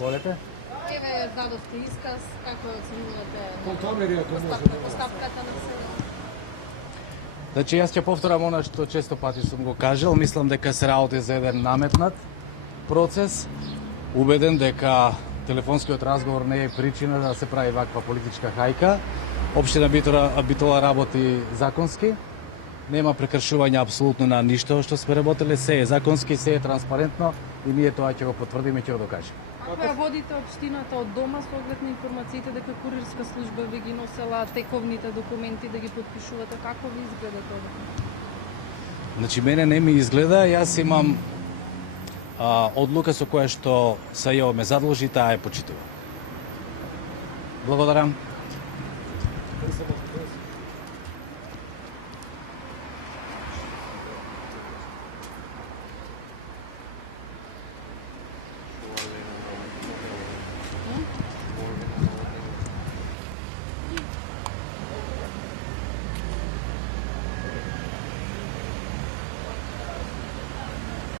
Волете? Еве дадовте исказ, како Контамерија оценувате постапката на СДО? Значи, јас ќе повторам она што често пати сум го кажал. Мислам дека се работи за еден наметнат процес. Убеден дека телефонскиот разговор не е причина да се прави ваква политичка хајка. Општина Битола работи законски. Нема прекршување апсолутно на ништо што сме работеле. Се е законски, се е транспарентно и ние тоа ќе го потврдиме и ќе го докажеме. Како ја водите општината од дома со оглед на информациите дека курирска служба ви ги носела тековните документи да ги подпишувате? Како ви изгледа тоа? Значи, мене не ми изгледа. Јас имам одлука со која што СЈО ме задолжи, таа е почитува. Благодарам.